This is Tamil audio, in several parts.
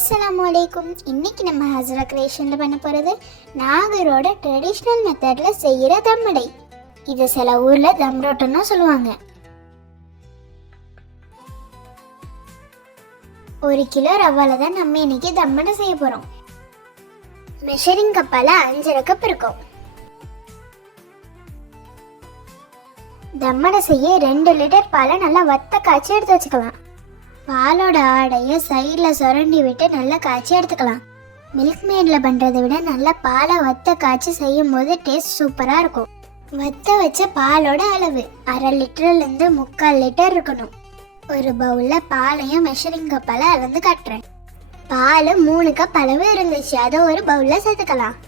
அஸ்ஸலாமு அலைக்கும். இன்னைக்கு நம்ம ஹஸ்ரா கிரியேஷன்ல பண்ண போறது நாகரோட ட்ரெடிஷ்னல் மெத்தட்ல செய்யற தம்மடை. இது சில ஊர்ல தம் ரொட்டன்னு சொல்லுவாங்க. 1 கிலோ ரவால தான் நம்ம இன்னைக்கு தம்மடை செய்ய போறோம். மெஷரிங் கப்பால 5 கப் இருக்கும். தம்மடை செய்ய 2 லிட்டர் பாலை நல்லா வத்த காய்ச்சி எடுத்து வச்சுக்கலாம். பாலோட ஆடையை சைடில் சுரண்டி விட்டு நல்லா காய்ச்சி எடுத்துக்கலாம். மில்க் மேடில் பண்ணுறதை விட நல்லா பாலை வத்த காய்ச்சி செய்யும் போது டேஸ்ட் சூப்பராக இருக்கும். வத்த வச்ச பாலோட அளவு 1/2 லிட்டர்லேருந்து 3/4 லிட்டர் இருக்கணும். ஒரு பவுலில் பாலையும் மெஷரிங் கப்பால் அளந்து காட்டுறேன். பால் 3 கப் அளவு இருந்துச்சு, அதை ஒரு பவுலில் சேர்த்துக்கலாம்.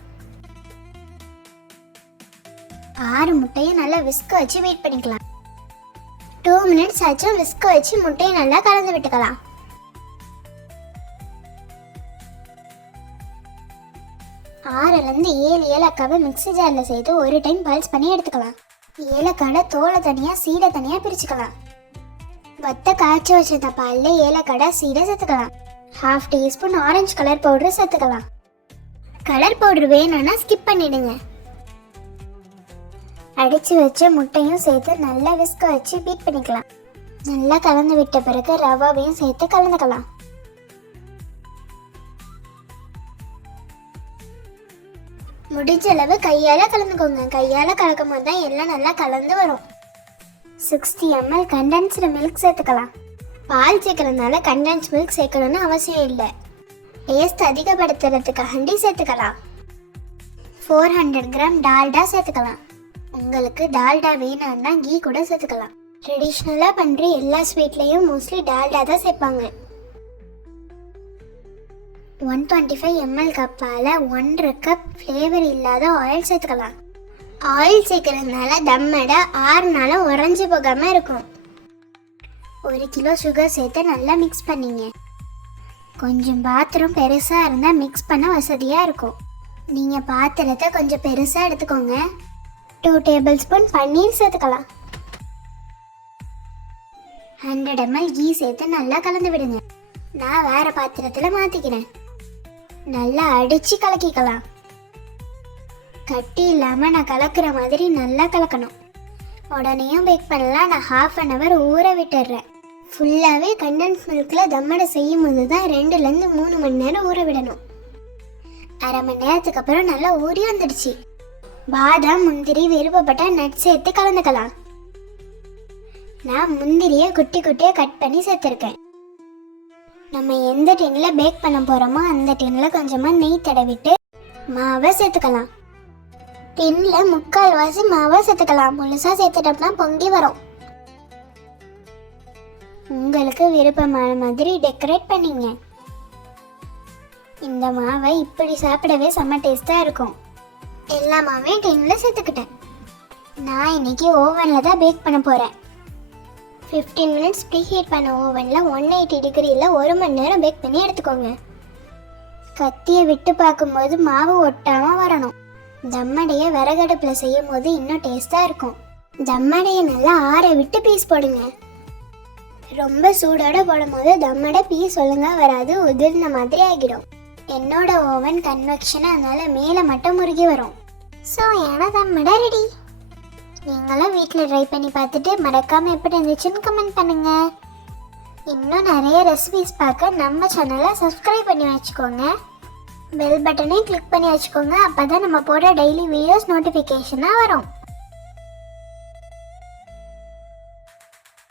6 முட்டையும் நல்லா விஸ்க் வச்சு வெயிட் பண்ணிக்கலாம். 2 மினிட்ஸ் ஆச்சும் விஸ்க் வச்சு முட்டையை நல்லா கலந்து விட்டுக்கலாம். ஆறுலேருந்து 7 ஏலக்காவை மிக்ஸி ஜாரில் சேர்த்து ஒரு டைம் பல்ஸ் பண்ணி எடுத்துக்கலாம். ஏலக்காடை தோலை தனியாக சீடை தனியாக பிரிச்சுக்கலாம். வத்த காய்ச்சி வச்சிருந்த பாலில் ஏலக்காடை சீடை சேர்த்துக்கலாம். 1/2 டீஸ்பூன் ஆரஞ்சு கலர் பவுடர் சேர்த்துக்கலாம். கலர் பவுடர் வேணும்னா ஸ்கிப் பண்ணிடுங்க. அடித்து வச்ச முட்டையும் சேர்த்து நல்லா விஸ்க வச்சு பீட் பண்ணிக்கலாம். நல்லா கலந்து விட்ட பிறகு ரவாவையும் சேர்த்து கலந்துக்கலாம். முடிஞ்ச அளவு கையால் கலந்துக்கோங்க. கையால் கலக்கும் போது தான் எல்லாம் நல்லா கலந்து வரும். 60 ml கண்டென்ஸ்டு மில்க் சேர்த்துக்கலாம். பால் சேர்க்கறதுனால கண்டென்ஸ் மில்க் சேர்க்கணும்னு அவசியம் இல்லை. டேஸ்ட் அதிகப்படுத்துறதுக்காண்டி சேர்த்துக்கலாம். 400 கிராம் டால்டா சேர்த்துக்கலாம். உங்களுக்கு டால்டா வேணும்னா கீ கூட சேர்த்துக்கலாம். ட்ரெடிஷ்னலாக பண்ணுற எல்லா ஸ்வீட்லேயும் மோஸ்ட்லி டால்டா தான் சேர்ப்பாங்க. 125 ml கப்பால் 1/2 கப் ஃப்ளேவர் இல்லாத ஆயில் சேர்த்துக்கலாம். ஆயில் சேர்க்கறதுனால தம்மடை 6 நாளும் உறைஞ்சி போகாமல் இருக்கும். 1 கிலோ சுகர் சேர்த்து நல்லா மிக்ஸ் பண்ணிங்க. கொஞ்சம் பாத்திரம் பெருசாக இருந்தால் மிக்ஸ் பண்ண வசதியாக இருக்கும். நீங்கள் பாத்திரத்தை கொஞ்சம் பெருசாக எடுத்துக்கோங்க. 2 டேபிள் ஸ்பூன் பன்னீர் சேர்த்துக்கலாம். 100 ml கீ சேர்த்து நல்லா கலந்து விடுங்க. நான் வேற பாத்திரத்தில் மாற்றிக்கிறேன். நல்லா அடித்து கலக்கிக்கலாம். கட்டி இல்லாமல் நான் கலக்கிற மாதிரி நல்லா கலக்கணும். உடனேயும் பேக் பண்ணலாம். நான் 1/2 hour ஊற விட்டுடுறேன். ஃபுல்லாகவே கண்டென்ஸ் மில்கில் தம்மடை செய்யும் போது தான் 2லேருந்து 3 மணி நேரம் ஊற விடணும். 1/2 மணி நேரத்துக்கு அப்புறம் நல்லா ஊறி வந்துடுச்சு. பாதாம் முந்திரி விருப்பப்பட்ட நட் சேர்த்து கலந்துக்கலாம். நான் முந்திரியை குட்டி குட்டியாக கட் பண்ணி சேர்த்துருக்கேன். நம்ம எந்த டின்னில் பேக் பண்ண போகிறோமோ அந்த டின்னில் கொஞ்சமாக நெய் தடவிட்டு மாவை சேர்த்துக்கலாம். டின்னில் 3/4 மாவை சேர்த்துக்கலாம். முழுசாக சேர்த்துட்டோம்னா பொங்கி வரும். உங்களுக்கு விருப்பமான மாதிரி டெக்கரேட் பண்ணிங்க. இந்த மாவை இப்படி சாப்பிடவே செம்ம டேஸ்ட்டாக இருக்கும். எல்லா மாவையும் டின்னில் சேர்த்துக்கிட்டேன். நான் இன்னைக்கு ஓவனில் தான் பேக் பண்ண போகிறேன். 15 மினிட்ஸ் ப்ரீ ஹீட் பண்ண ஓவனில் 180 டிகிரியில் 1 மணி நேரம் பேக் பண்ணி எடுத்துக்கோங்க. கத்தியை விட்டு பார்க்கும்போது மாவு ஒட்டாமல் வரணும். தம்மடையை விறகடுப்பில் செய்யும் போது இன்னும் டேஸ்ட்டாக இருக்கும். தம்மடையை நல்லா ஆற விட்டு பீஸ் போடுங்க. ரொம்ப சூடோட போடும்போது தம்மடை பீஸ் ஒழுங்காக வராது, உதிர்ந்த மாதிரி ஆகிடும். என்னோட ஓவன் கன்வெக்ஷன், அதனால மேலே மட்டும் முருகி வரும். ஸோ ஏன்னா தம்மடை ரெடி. நீங்களும் வீட்டில் ட்ரை பண்ணி பார்த்துட்டு மறக்காமல் எப்படி இருந்துச்சுன்னு கமெண்ட் பண்ணுங்கள். இன்னும் நிறைய ரெசிபிஸ் பார்க்க நம்ம சேனலை சப்ஸ்கிரைப் பண்ணி வச்சுக்கோங்க. பெல் பட்டனையும் கிளிக் பண்ணி வச்சுக்கோங்க. அப்போ தான் நம்ம போடுற டெய்லி வீடியோஸ் நோட்டிஃபிகேஷனாக வரும்.